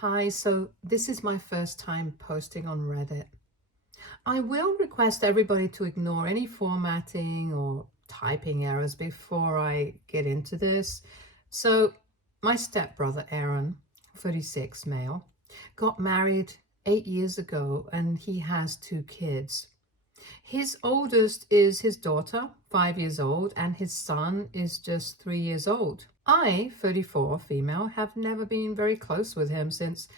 Hi, so this is my first time posting on Reddit. I will request everybody to ignore any formatting or typing errors before I get into this. So, my stepbrother Aaron, 36, male, got married 8 years ago and he has two kids. His oldest is his daughter, 5 years old, and his son is just 3 years old. I, 34, female, have never been very close with him since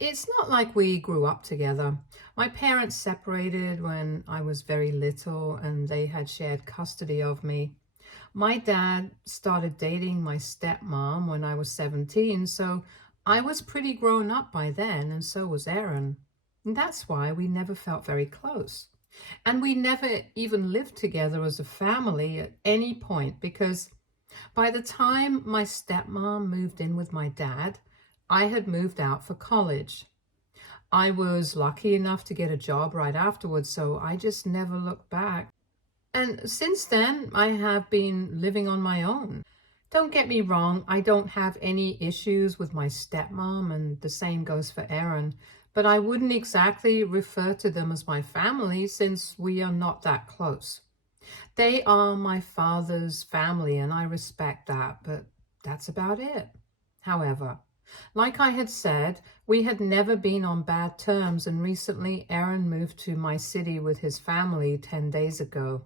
it's not like we grew up together. My parents separated when I was very little and they had shared custody of me. My dad started dating my stepmom when I was 17, so I was pretty grown up by then, and so was Aaron. And that's why we never felt very close. And we never even lived together as a family at any point because by the time my stepmom moved in with my dad, I had moved out for college. I was lucky enough to get a job right afterwards, so I just never looked back. And since then, I have been living on my own. Don't get me wrong, I don't have any issues with my stepmom, and the same goes for Aaron, but I wouldn't exactly refer to them as my family since we are not that close. They are my father's family, and I respect that, but that's about it. However, like I had said, we had never been on bad terms, and recently Aaron moved to my city with his family 10 days ago.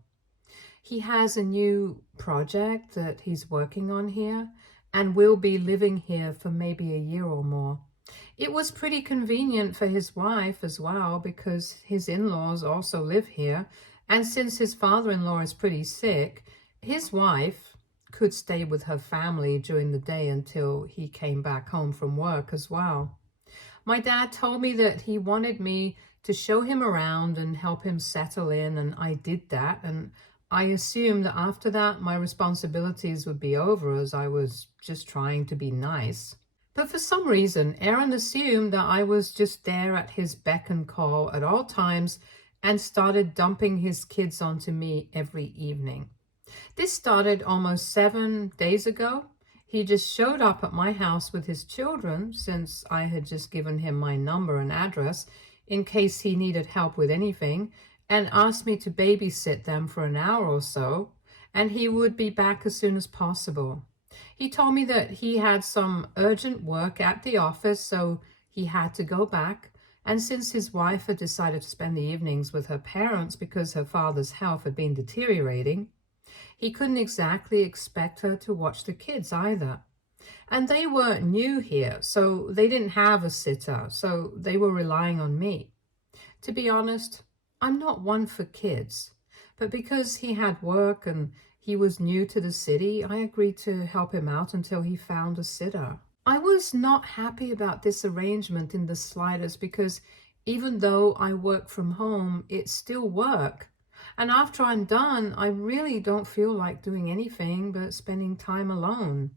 He has a new project that he's working on here and will be living here for maybe a year or more. It was pretty convenient for his wife as well because his in-laws also live here, and since his father-in-law is pretty sick, his wife could stay with her family during the day until he came back home from work as well. My dad told me that he wanted me to show him around and help him settle in, and I did that. And I assumed that after that, my responsibilities would be over as I was just trying to be nice. But for some reason, Aaron assumed that I was just there at his beck and call at all times and started dumping his kids onto me every evening. This started almost 7 days ago. He just showed up at my house with his children since I had just given him my number and address in case he needed help with anything and asked me to babysit them for an hour or so, and he would be back as soon as possible. He told me that he had some urgent work at the office, so he had to go back. And since his wife had decided to spend the evenings with her parents because her father's health had been deteriorating, he couldn't exactly expect her to watch the kids either. And they were new here, so they didn't have a sitter, so they were relying on me. To be honest, I'm not one for kids, but because he had work and he was new to the city, I agreed to help him out until he found a sitter. I was not happy about this arrangement in the slightest because even though I work from home, it's still work. And after I'm done, I really don't feel like doing anything but spending time alone.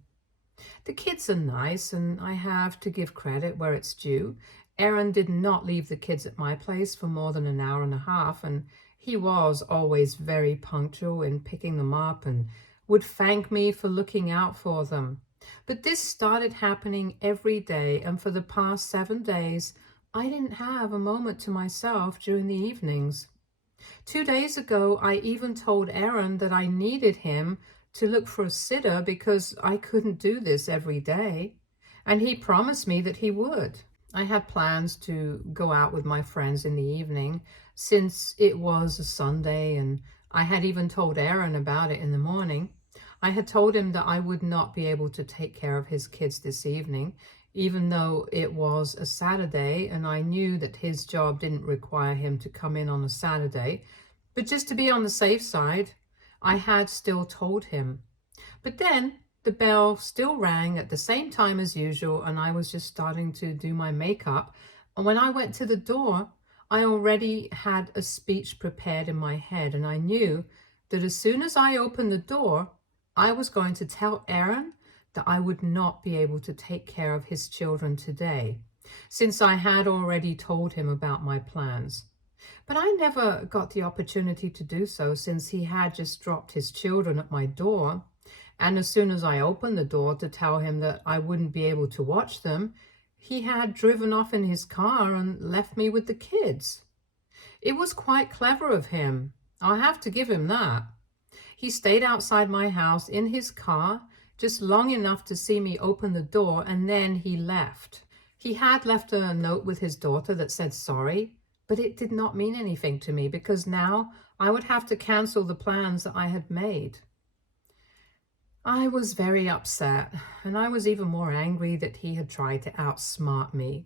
The kids are nice, and I have to give credit where it's due. Aaron did not leave the kids at my place for more than an hour and a half, and he was always very punctual in picking them up and would thank me for looking out for them. But this started happening every day, and for the past 7 days, I didn't have a moment to myself during the evenings. 2 days ago, I even told Aaron that I needed him to look for a sitter because I couldn't do this every day, and he promised me that he would. I had plans to go out with my friends in the evening since it was a Sunday, and I had even told Aaron about it in the morning. I had told him that I would not be able to take care of his kids this evening, even though it was a Saturday and I knew that his job didn't require him to come in on a Saturday. But just to be on the safe side, I had still told him. But then the bell still rang at the same time as usual, and I was just starting to do my makeup. And when I went to the door, I already had a speech prepared in my head, and I knew that as soon as I opened the door, I was going to tell Aaron that I would not be able to take care of his children today, since I had already told him about my plans. But I never got the opportunity to do so since he had just dropped his children at my door. And as soon as I opened the door to tell him that I wouldn't be able to watch them, he had driven off in his car and left me with the kids. It was quite clever of him. I'll have to give him that. He stayed outside my house in his car just long enough to see me open the door, and then he left. He had left a note with his daughter that said sorry, but it did not mean anything to me because now I would have to cancel the plans that I had made. I was very upset, and I was even more angry that he had tried to outsmart me.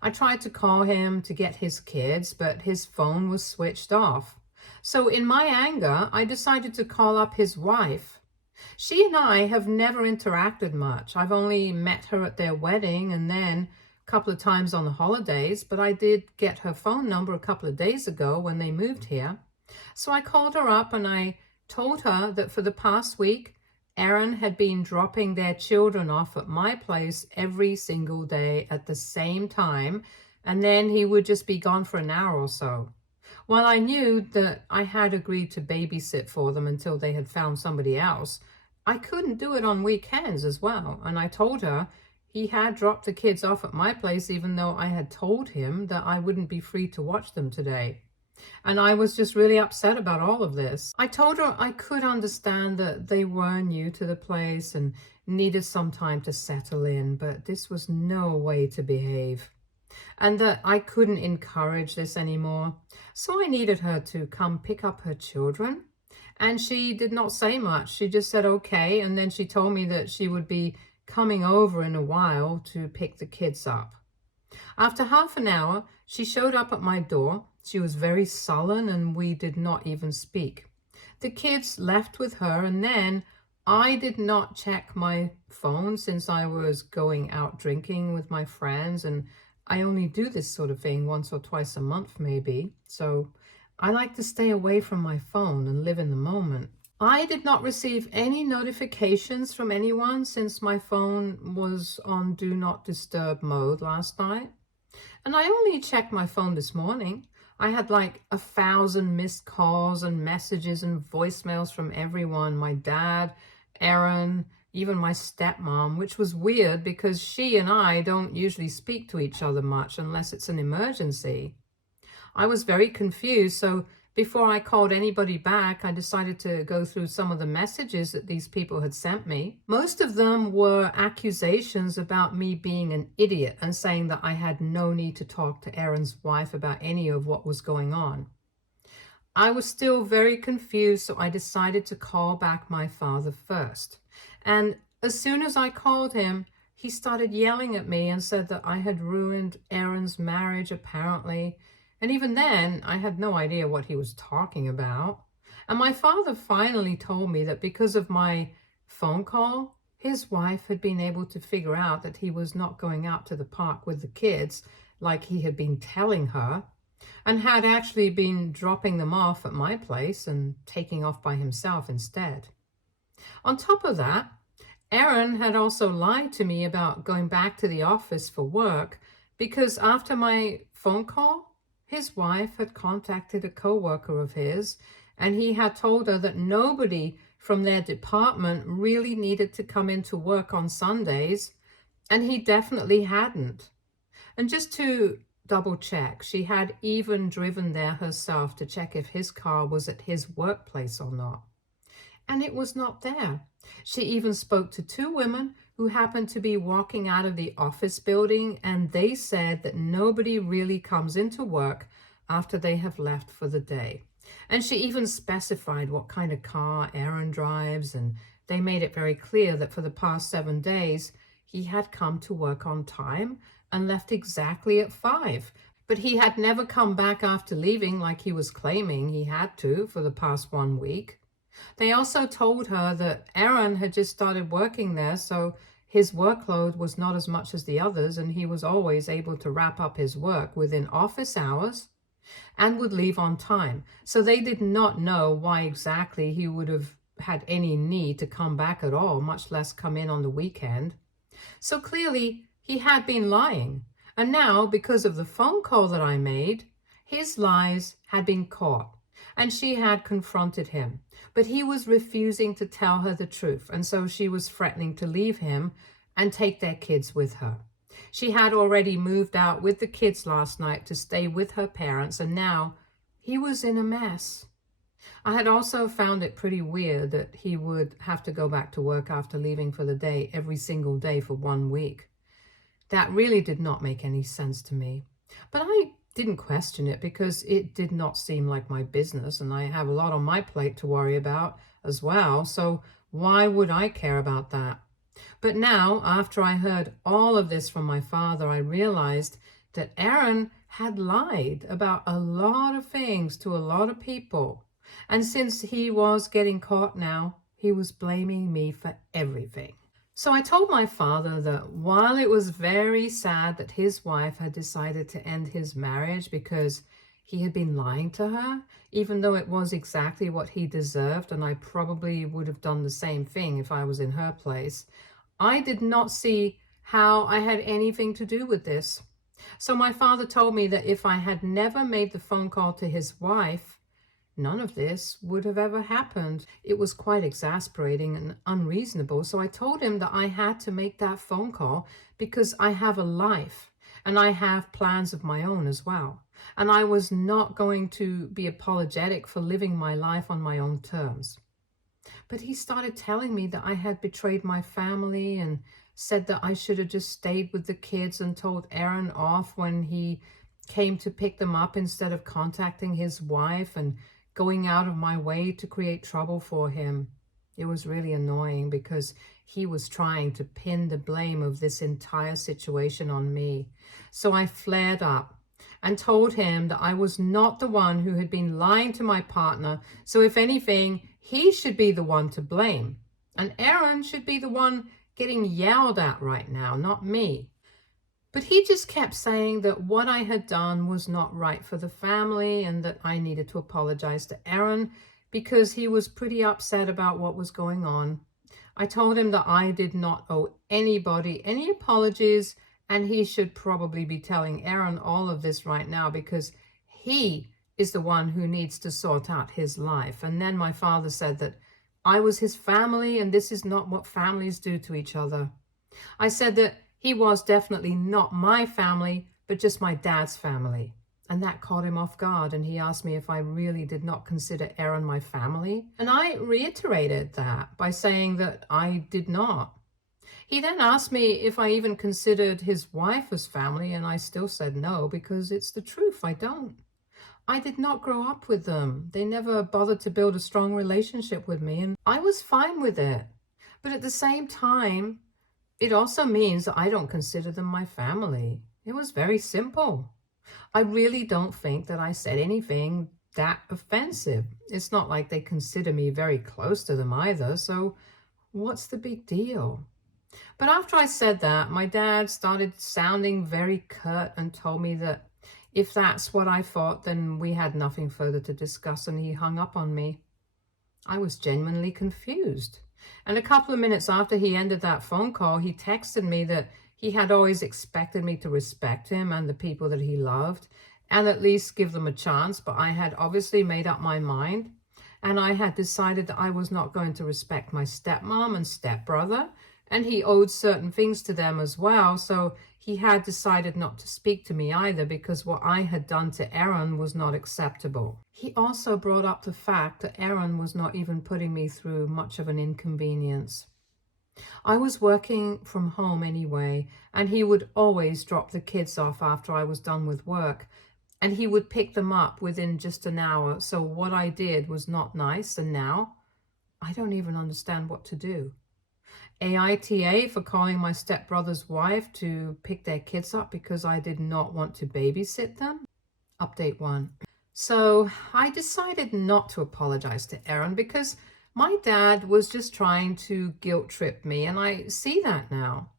I tried to call him to get his kids, but his phone was switched off. So in my anger, I decided to call up his wife. She and I have never interacted much. I've only met her at their wedding and then a couple of times on the holidays, but I did get her phone number a couple of days ago when they moved here. So I called her up and I told her that for the past week, Aaron had been dropping their children off at my place every single day at the same time, and then he would just be gone for an hour or so. While I knew that I had agreed to babysit for them until they had found somebody else, I couldn't do it on weekends as well, and I told her he had dropped the kids off at my place even though I had told him that I wouldn't be free to watch them today. And I was just really upset about all of this. I told her I could understand that they were new to the place and needed some time to settle in, but this was no way to behave. And that I couldn't encourage this anymore. So I needed her to come pick up her children. And she did not say much. She just said okay, and then she told me that she would be coming over in a while to pick the kids up. After half an hour, she showed up at my door. She was very sullen and we did not even speak. The kids left with her, and then I did not check my phone since I was going out drinking with my friends, and I only do this sort of thing once or twice a month maybe. So I like to stay away from my phone and live in the moment. I did not receive any notifications from anyone since my phone was on Do Not Disturb mode last night. And I only checked my phone this morning. I had like 1,000 missed calls and messages and voicemails from everyone. My dad, Aaron, even my stepmom, which was weird because she and I don't usually speak to each other much unless it's an emergency. I was very confused, so before I called anybody back, I decided to go through some of the messages that these people had sent me. Most of them were accusations about me being an idiot and saying that I had no need to talk to Aaron's wife about any of what was going on. I was still very confused, so I decided to call back my father first. And as soon as I called him, he started yelling at me and said that I had ruined Aaron's marriage, apparently. And even then, I had no idea what he was talking about. And my father finally told me that because of my phone call, his wife had been able to figure out that he was not going out to the park with the kids like he had been telling her, and had actually been dropping them off at my place and taking off by himself instead. On top of that, Aaron had also lied to me about going back to the office for work because after my phone call, his wife had contacted a coworker of his, and he had told her that nobody from their department really needed to come into work on Sundays, and he definitely hadn't. And just to double check, she had even driven there herself to check if his car was at his workplace or not. And it was not there. She even spoke to 2 women who happened to be walking out of the office building, and they said that nobody really comes into work after they have left for the day. And she even specified what kind of car Aaron drives, and they made it very clear that for the past 7 days, he had come to work on time and left exactly at 5. But he had never come back after leaving like he was claiming he had to for the past 1 week. They also told her that Aaron had just started working there, so his workload was not as much as the others, and he was always able to wrap up his work within office hours and would leave on time. So they did not know why exactly he would have had any need to come back at all, much less come in on the weekend. So clearly he had been lying. And now, because of the phone call that I made, his lies had been caught. And she had confronted him, but he was refusing to tell her the truth, and so she was threatening to leave him and take their kids with her. She had already moved out with the kids last night to stay with her parents, and now he was in a mess. I had also found it pretty weird that he would have to go back to work after leaving for the day every single day for 1 week. That really did not make any sense to me. But I didn't question it because it did not seem like my business, and I have a lot on my plate to worry about as well, so why would I care about that? But now, after I heard all of this from my father, I realized that Aaron had lied about a lot of things to a lot of people. And since he was getting caught now, he was blaming me for everything. So I told my father that while it was very sad that his wife had decided to end his marriage because he had been lying to her, even though it was exactly what he deserved, and I probably would have done the same thing if I was in her place, I did not see how I had anything to do with this. So my father told me that if I had never made the phone call to his wife, none of this would have ever happened. It was quite exasperating and unreasonable. So I told him that I had to make that phone call because I have a life and I have plans of my own as well. And I was not going to be apologetic for living my life on my own terms. But he started telling me that I had betrayed my family and said that I should have just stayed with the kids and told Aaron off when he came to pick them up instead of contacting his wife and going out of my way to create trouble for him. It was really annoying because he was trying to pin the blame of this entire situation on me. So I flared up and told him that I was not the one who had been lying to my partner. So if anything, he should be the one to blame. And Aaron should be the one getting yelled at right now, not me. But he just kept saying that what I had done was not right for the family and that I needed to apologize to Aaron because he was pretty upset about what was going on. I told him that I did not owe anybody any apologies, and he should probably be telling Aaron all of this right now because he is the one who needs to sort out his life. And then my father said that I was his family and this is not what families do to each other. I said that he was definitely not my family, but just my dad's family. And that caught him off guard, and he asked me if I really did not consider Aaron my family. And I reiterated that by saying that I did not. He then asked me if I even considered his wife as family, and I still said no, because it's the truth, I don't. I did not grow up with them. They never bothered to build a strong relationship with me, and I was fine with it. But at the same time, it also means that I don't consider them my family. It was very simple. I really don't think that I said anything that offensive. It's not like they consider me very close to them either, so what's the big deal? But after I said that, my dad started sounding very curt and told me that if that's what I thought, then we had nothing further to discuss, and he hung up on me. I was genuinely confused. And a couple of minutes after he ended that phone call, he texted me that he had always expected me to respect him and the people that he loved, and at least give them a chance, but I had obviously made up my mind, and I had decided that I was not going to respect my stepmom and stepbrother, and he owed certain things to them as well, so he had decided not to speak to me either because what I had done to Aaron was not acceptable. He also brought up the fact that Aaron was not even putting me through much of an inconvenience. I was working from home anyway, and he would always drop the kids off after I was done with work, and he would pick them up within just an hour, so what I did was not nice, and now I don't even understand what to do. AITA for calling my stepbrother's wife to pick their kids up because I did not want to babysit them. Update 1. So I decided not to apologize to Aaron because my dad was just trying to guilt trip me, and I see that now.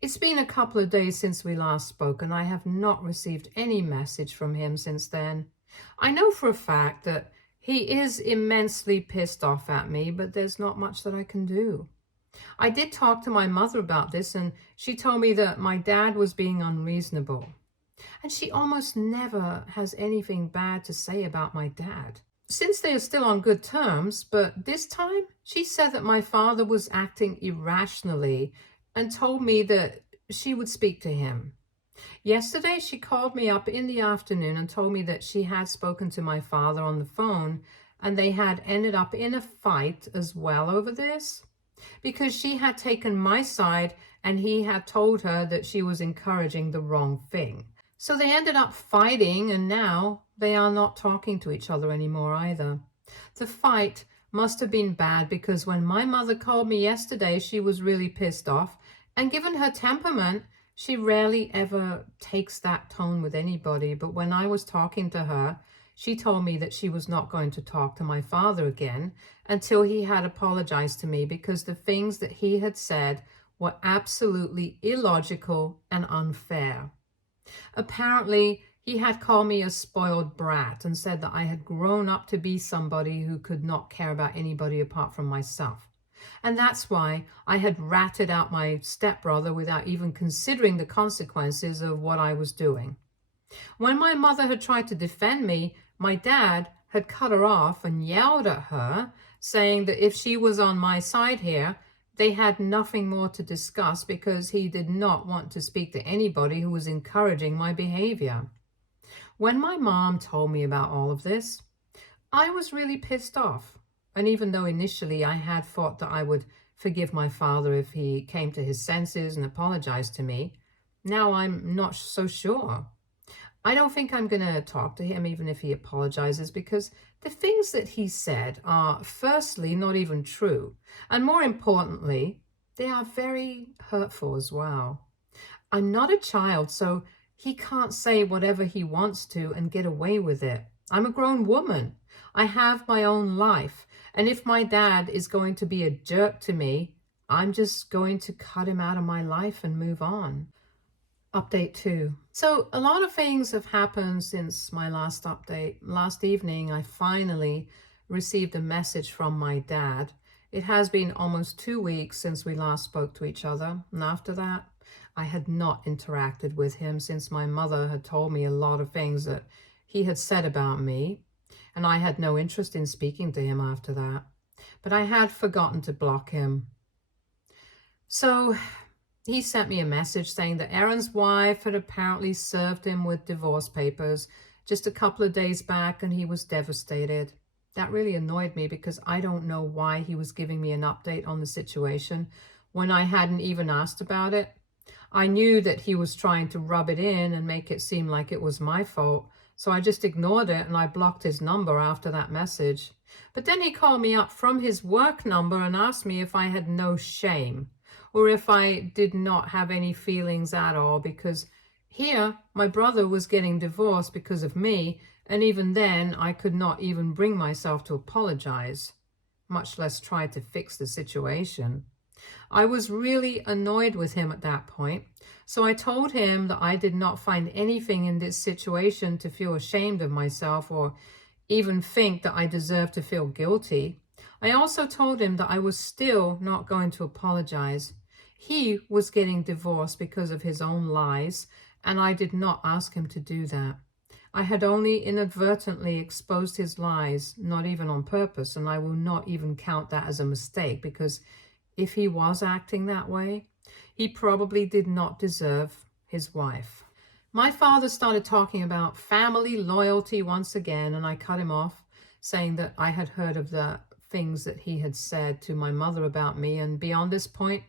It's been a couple of days since we last spoke, and I have not received any message from him since then. I know for a fact that he is immensely pissed off at me, but there's not much that I can do. I did talk to my mother about this, and she told me that my dad was being unreasonable. And she almost never has anything bad to say about my dad. Since they are still on good terms, but this time she said that my father was acting irrationally and told me that she would speak to him. Yesterday, she called me up in the afternoon and told me that she had spoken to my father on the phone and they had ended up in a fight as well over this because she had taken my side and he had told her that she was encouraging the wrong thing. So they ended up fighting and now they are not talking to each other anymore either. The fight must have been bad because when my mother called me yesterday, she was really pissed off. And given her temperament, she rarely ever takes that tone with anybody. But when I was talking to her, she told me that she was not going to talk to my father again until he had apologized to me because the things that he had said were absolutely illogical and unfair. Apparently, he had called me a spoiled brat and said that I had grown up to be somebody who could not care about anybody apart from myself. And that's why I had ratted out my stepbrother without even considering the consequences of what I was doing. When my mother had tried to defend me, my dad had cut her off and yelled at her, saying that if she was on my side here, they had nothing more to discuss because he did not want to speak to anybody who was encouraging my behavior. When my mom told me about all of this, I was really pissed off. And even though initially I had thought that I would forgive my father if he came to his senses and apologized to me, now I'm not so sure. I don't think I'm going to talk to him even if he apologizes because the things that he said are firstly not even true. And more importantly, they are very hurtful as well. I'm not a child, so he can't say whatever he wants to and get away with it. I'm a grown woman. I have my own life. And if my dad is going to be a jerk to me, I'm just going to cut him out of my life and move on. Update 2. So a lot of things have happened since my last update. Last evening, I finally received a message from my dad. It has been almost 2 weeks since we last spoke to each other. And after that, I had not interacted with him since my mother had told me a lot of things that he had said about me. And I had no interest in speaking to him after that. But I had forgotten to block him. So he sent me a message saying that Aaron's wife had apparently served him with divorce papers just a couple of days back and he was devastated. That really annoyed me because I don't know why he was giving me an update on the situation when I hadn't even asked about it. I knew that he was trying to rub it in and make it seem like it was my fault, so I just ignored it and I blocked his number after that message. But then he called me up from his work number and asked me if I had no shame or if I did not have any feelings at all because here my brother was getting divorced because of me, and even then I could not even bring myself to apologize, much less try to fix the situation. I was really annoyed with him at that point, so I told him that I did not find anything in this situation to feel ashamed of myself or even think that I deserved to feel guilty. I also told him that I was still not going to apologize. He was getting divorced because of his own lies, and I did not ask him to do that. I had only inadvertently exposed his lies, not even on purpose, and I will not even count that as a mistake because if he was acting that way, he probably did not deserve his wife. My father started talking about family loyalty once again, and I cut him off, saying that I had heard of the things that he had said to my mother about me, and beyond this point,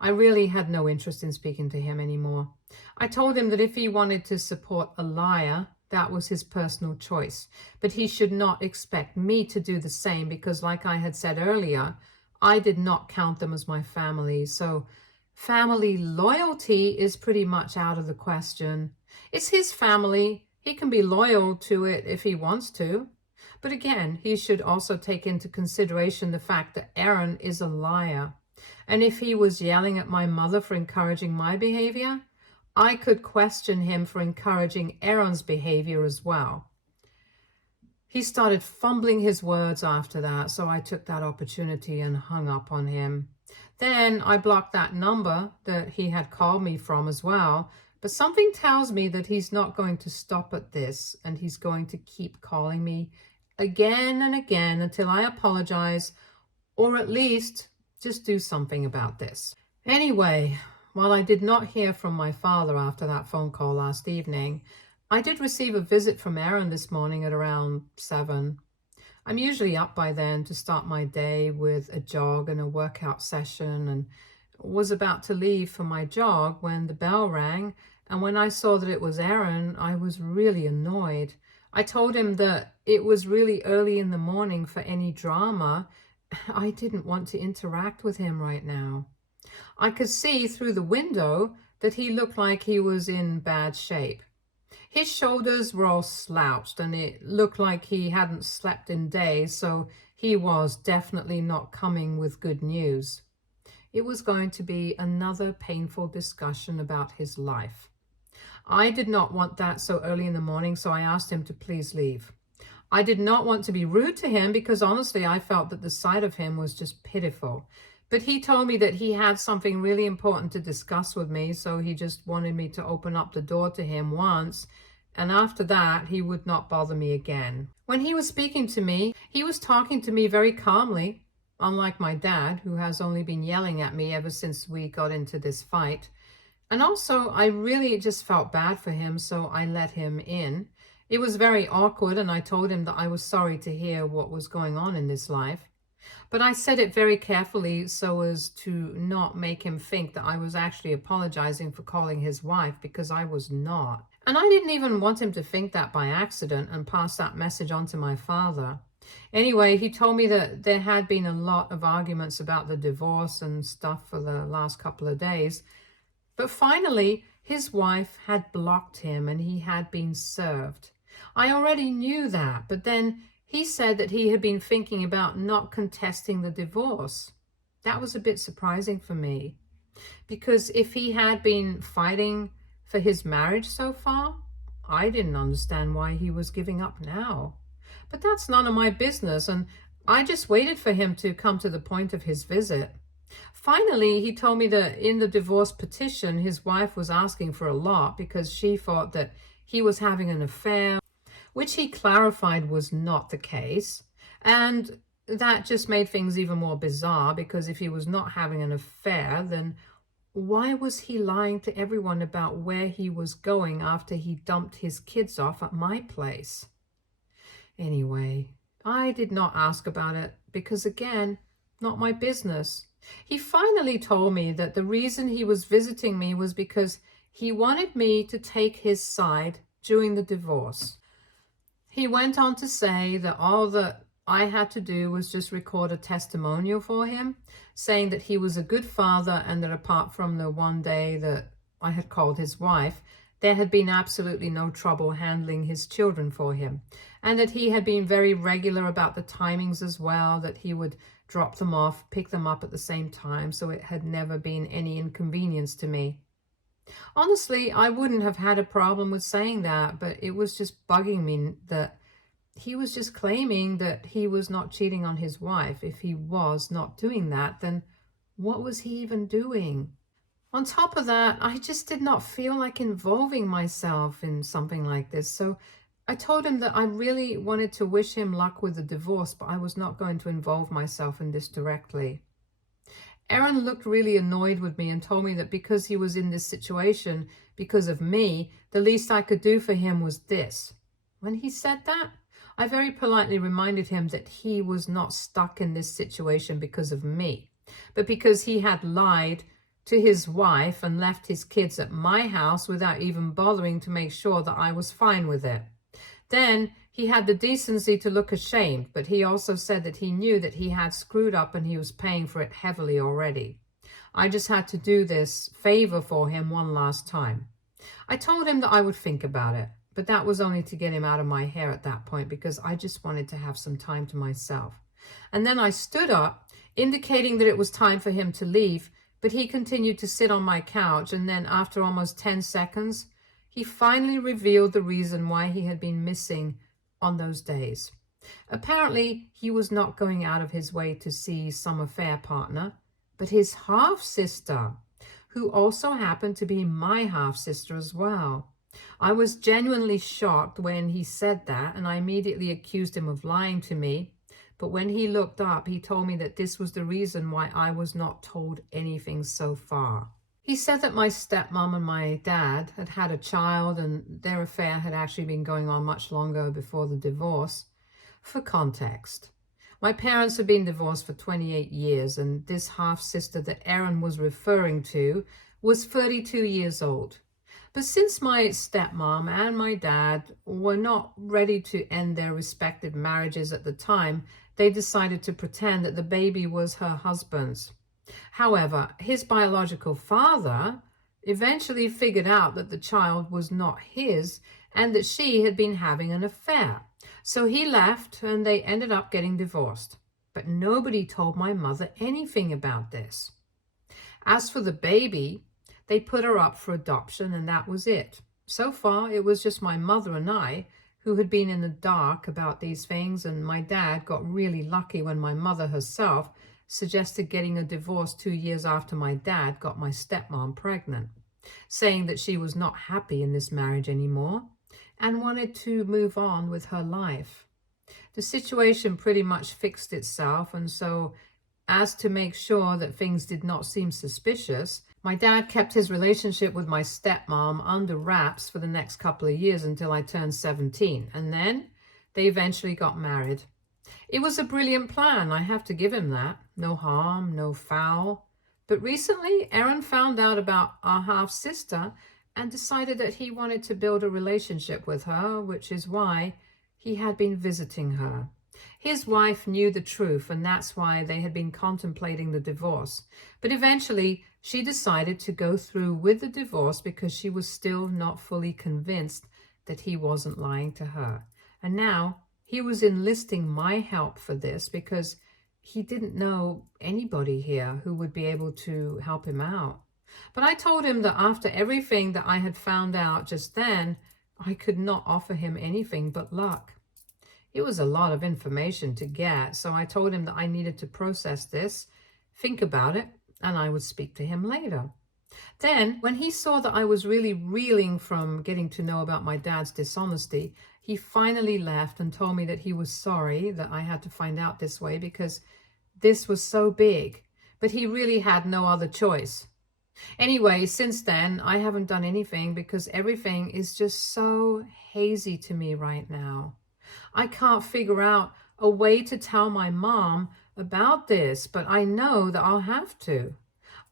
I really had no interest in speaking to him anymore. I told him that if he wanted to support a liar, that was his personal choice, but he should not expect me to do the same because, like I had said earlier, I did not count them as my family. So family loyalty is pretty much out of the question. It's his family. He can be loyal to it if he wants to. But again, he should also take into consideration the fact that Aaron is a liar. And if he was yelling at my mother for encouraging my behavior, I could question him for encouraging Aaron's behavior as well. He started fumbling his words after that, so I took that opportunity and hung up on him. Then I blocked that number that he had called me from as well, but something tells me that he's not going to stop at this, and he's going to keep calling me again and again until I apologize, or at least just do something about this. Anyway, While I did not hear from my father after that phone call last evening, I did receive a visit from Aaron this morning at around 7. I'm usually up by then to start my day with a jog and a workout session, and was about to leave for my jog when the bell rang, and when I saw that it was Aaron, I was really annoyed. I told him that it was really early in the morning for any drama. I didn't want to interact with him right now. I could see through the window that he looked like he was in bad shape. His shoulders were all slouched and it looked like he hadn't slept in days, so he was definitely not coming with good news. It was going to be another painful discussion about his life. I did not want that so early in the morning, so I asked him to please leave. I did not want to be rude to him because honestly I felt that the sight of him was just pitiful. But he told me that he had something really important to discuss with me, so he just wanted me to open up the door to him once, and after that he would not bother me again. When he was speaking to me, he was talking to me very calmly, unlike my dad, who has only been yelling at me ever since we got into this fight. And also, I really just felt bad for him, so I let him in. It was very awkward, and I told him that I was sorry to hear what was going on in his life. But I said it very carefully so as to not make him think that I was actually apologizing for calling his wife, because I was not. And I didn't even want him to think that by accident and pass that message on to my father. Anyway, he told me that there had been a lot of arguments about the divorce and stuff for the last couple of days. But finally, his wife had blocked him and he had been served. I already knew that, but then he said that he had been thinking about not contesting the divorce. That was a bit surprising for me, because if he had been fighting for his marriage so far, I didn't understand why he was giving up now. But that's none of my business, and I just waited for him to come to the point of his visit. Finally, he told me that in the divorce petition, his wife was asking for a lot because she thought that he was having an affair, which he clarified was not the case. And that just made things even more bizarre, because if he was not having an affair, then why was he lying to everyone about where he was going after he dumped his kids off at my place? Anyway, I did not ask about it because, again, not my business. He finally told me that the reason he was visiting me was because he wanted me to take his side during the divorce. He went on to say that all that I had to do was just record a testimonial for him, saying that he was a good father and that apart from the one day that I had called his wife, there had been absolutely no trouble handling his children for him, and that he had been very regular about the timings as well, that he would drop them off, pick them up at the same time, so it had never been any inconvenience to me. Honestly, I wouldn't have had a problem with saying that, but it was just bugging me that he was just claiming that he was not cheating on his wife. If he was not doing that, then what was he even doing? On top of that, I just did not feel like involving myself in something like this. So I told him that I really wanted to wish him luck with the divorce, but I was not going to involve myself in this directly. Aaron looked really annoyed with me and told me that because he was in this situation because of me, the least I could do for him was this. When he said that, I very politely reminded him that he was not stuck in this situation because of me, but because he had lied to his wife and left his kids at my house without even bothering to make sure that I was fine with it. Then he had the decency to look ashamed, but he also said that he knew that he had screwed up and he was paying for it heavily already. I just had to do this favor for him one last time. I told him that I would think about it, but that was only to get him out of my hair at that point, because I just wanted to have some time to myself. And then I stood up, indicating that it was time for him to leave, but he continued to sit on my couch, and then after almost 10 seconds, he finally revealed the reason why he had been missing on those days. Apparently, he was not going out of his way to see some affair partner, but his half-sister, who also happened to be my half-sister as well. I was genuinely shocked when he said that, and I immediately accused him of lying to me. But when he looked up, he told me that this was the reason why I was not told anything so far. He said that my stepmom and my dad had had a child and their affair had actually been going on much longer before the divorce. For context, my parents had been divorced for 28 years, and this half-sister that Aaron was referring to was 32 years old. But since my stepmom and my dad were not ready to end their respective marriages at the time, they decided to pretend that the baby was her husband's. However, his biological father eventually figured out that the child was not his and that she had been having an affair. So he left and they ended up getting divorced. But nobody told my mother anything about this. As for the baby, they put her up for adoption and that was it. So far, it was just my mother and I who had been in the dark about these things, and my dad got really lucky when my mother herself suggested getting a divorce 2 years after my dad got my stepmom pregnant, saying that she was not happy in this marriage anymore and wanted to move on with her life. The situation pretty much fixed itself, and so as to make sure that things did not seem suspicious, my dad kept his relationship with my stepmom under wraps for the next couple of years until I turned 17, and then they eventually got married. It was a brilliant plan, I have to give him that. No harm, no foul. But recently, Aaron found out about our half-sister and decided that he wanted to build a relationship with her, which is why he had been visiting her. His wife knew the truth, and that's why they had been contemplating the divorce. But eventually, she decided to go through with the divorce because she was still not fully convinced that he wasn't lying to her. And now he was enlisting my help for this because he didn't know anybody here who would be able to help him out. But I told him that after everything that I had found out just then, I could not offer him anything but luck. It was a lot of information to get, so I told him that I needed to process this, think about it, and I would speak to him later. Then, when he saw that I was really reeling from getting to know about my dad's dishonesty, he finally left and told me that he was sorry that I had to find out this way because this was so big, but he really had no other choice. Anyway, since then, I haven't done anything because everything is just so hazy to me right now. I can't figure out a way to tell my mom about this, but I know that I'll have to.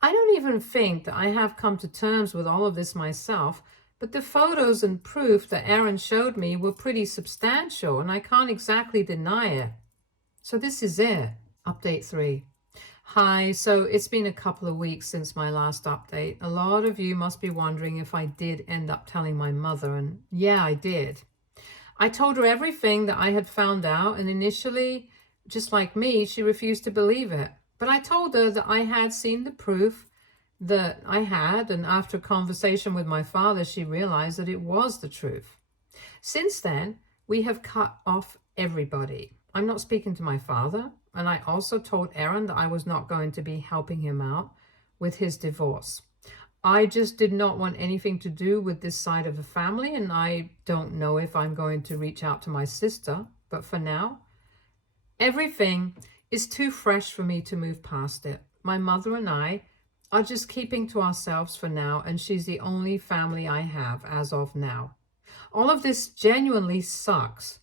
I don't even think that I have come to terms with all of this myself, but the photos and proof that Aaron showed me were pretty substantial, and I can't exactly deny it. So this is it. Update 3. Hi, so it's been a couple of weeks since my last update. A lot of you must be wondering if I did end up telling my mother, and yeah, I did. I told her everything that I had found out, and initially, just like me, she refused to believe it. But I told her that I had seen the proof that I had, and after a conversation with my father, she realized that it was the truth. Since then, we have cut off everybody. I'm not speaking to my father, and I also told Aaron that I was not going to be helping him out with his divorce. I just did not want anything to do with this side of the family, and I don't know if I'm going to reach out to my sister, but for now, everything is too fresh for me to move past it. My mother and I are just keeping to ourselves for now, and she's the only family I have as of now. All of this genuinely sucks,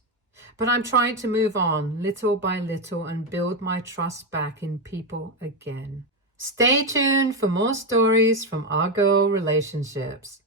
but I'm trying to move on little by little and build my trust back in people again. Stay tuned for more stories from our girl relationships.